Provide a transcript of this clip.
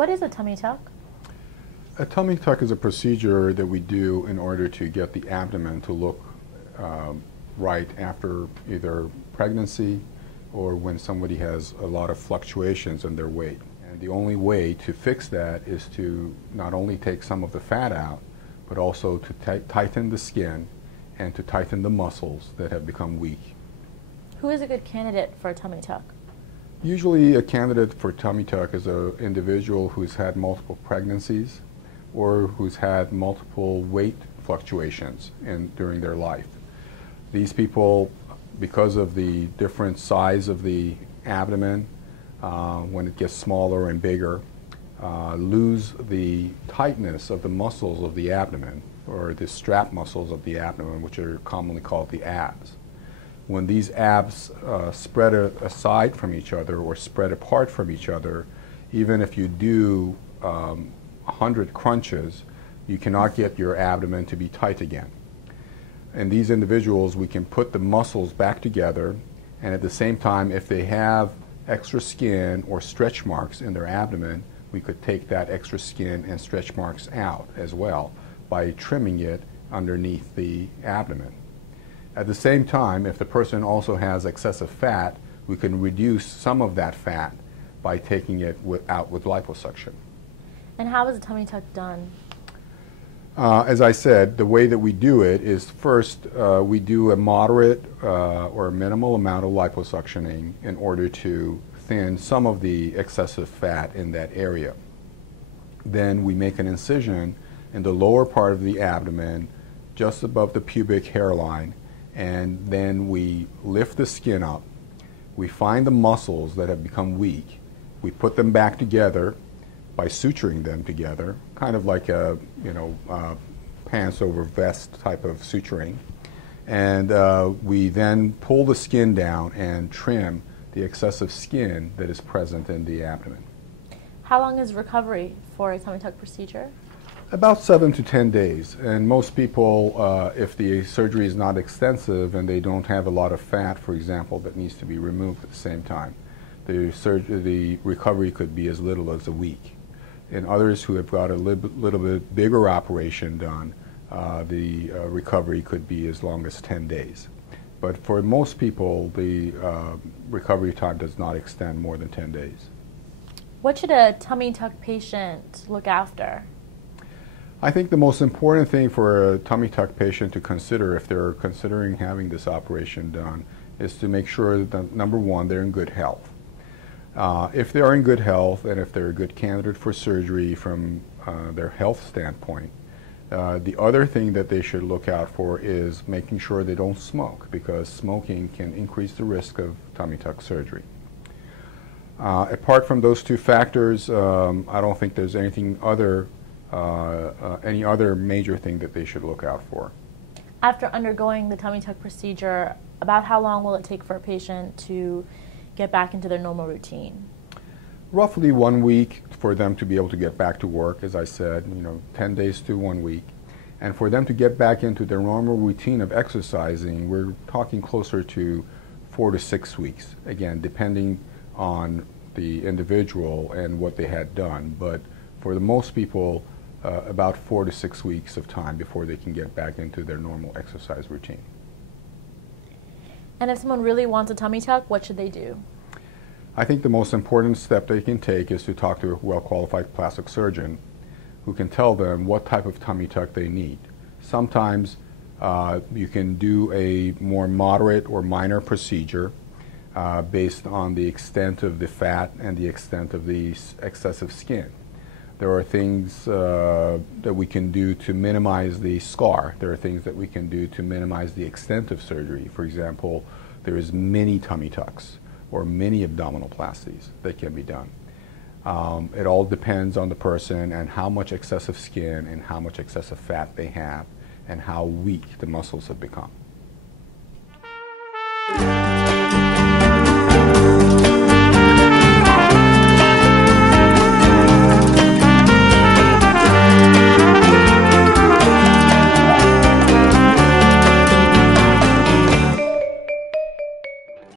What is a tummy tuck? A tummy tuck is a procedure that we do in order to get the abdomen to look right after either pregnancy or when somebody has a lot of fluctuations in their weight. And the only way to fix that is to not only take some of the fat out, but also to tighten the skin and to tighten the muscles that have become weak. Who is a good candidate for a tummy tuck? Usually a candidate for tummy tuck is an individual who's had multiple pregnancies or who's had multiple weight fluctuations during their life. These people, because of the different size of the abdomen, when it gets smaller and bigger, lose the tightness of the muscles of the abdomen, or the strap muscles of the abdomen, which are commonly called the abs. When these abs spread aside from each other or spread apart from each other, even if you do 100 crunches, you cannot get your abdomen to be tight again. In these individuals, we can put the muscles back together, and at the same time, if they have extra skin or stretch marks in their abdomen, we could take that extra skin and stretch marks out as well by trimming it underneath the abdomen. At the same time, if the person also has excessive fat, we can reduce some of that fat by taking it out with liposuction. And how is a tummy tuck done? As I said, the way that we do it is first we do a moderate or minimal amount of liposuctioning in order to thin some of the excessive fat in that area. Then we make an incision in the lower part of the abdomen, just above the pubic hairline, and then we lift the skin up. We find the muscles that have become weak. We put them back together by suturing them together, kind of like a pants over vest type of suturing. And we then pull the skin down and trim the excessive skin that is present in the abdomen. How long is recovery for a tummy tuck procedure? About 7 to 10 days. And most people, if the surgery is not extensive and they don't have a lot of fat, for example, that needs to be removed at the same time, the recovery could be as little as a week. In others who have got a little bit bigger operation done, the recovery could be as long as 10 days. But for most people, the recovery time does not extend more than 10 days. What should a tummy tuck patient look after? I think the most important thing for a tummy tuck patient to consider if they're considering having this operation done is to make sure that, number one, they're in good health. If they are in good health and if they're a good candidate for surgery from their health standpoint, the other thing that they should look out for is making sure they don't smoke, because smoking can increase the risk of tummy tuck surgery. Apart from those two factors, I don't think there's any other major thing that they should look out for. After undergoing the tummy tuck procedure, about how long will it take for a patient to get back into their normal routine? Roughly 1 week for them to be able to get back to work, as I said, 10 days to 1 week. And for them to get back into their normal routine of exercising, we're talking closer to 4 to 6 weeks, again, depending on the individual and what they had done. But for the most people, about 4 to 6 weeks of time before they can get back into their normal exercise routine. And if someone really wants a tummy tuck, what should they do? I think the most important step they can take is to talk to a well-qualified plastic surgeon who can tell them what type of tummy tuck they need. Sometimes you can do a more moderate or minor procedure based on the extent of the fat and the extent of the excessive skin. There are things that we can do to minimize the scar. There are things that we can do to minimize the extent of surgery. For example, there is mini tummy tucks or mini abdominoplasties that can be done. It all depends on the person and how much excessive skin and how much excessive fat they have and how weak the muscles have become.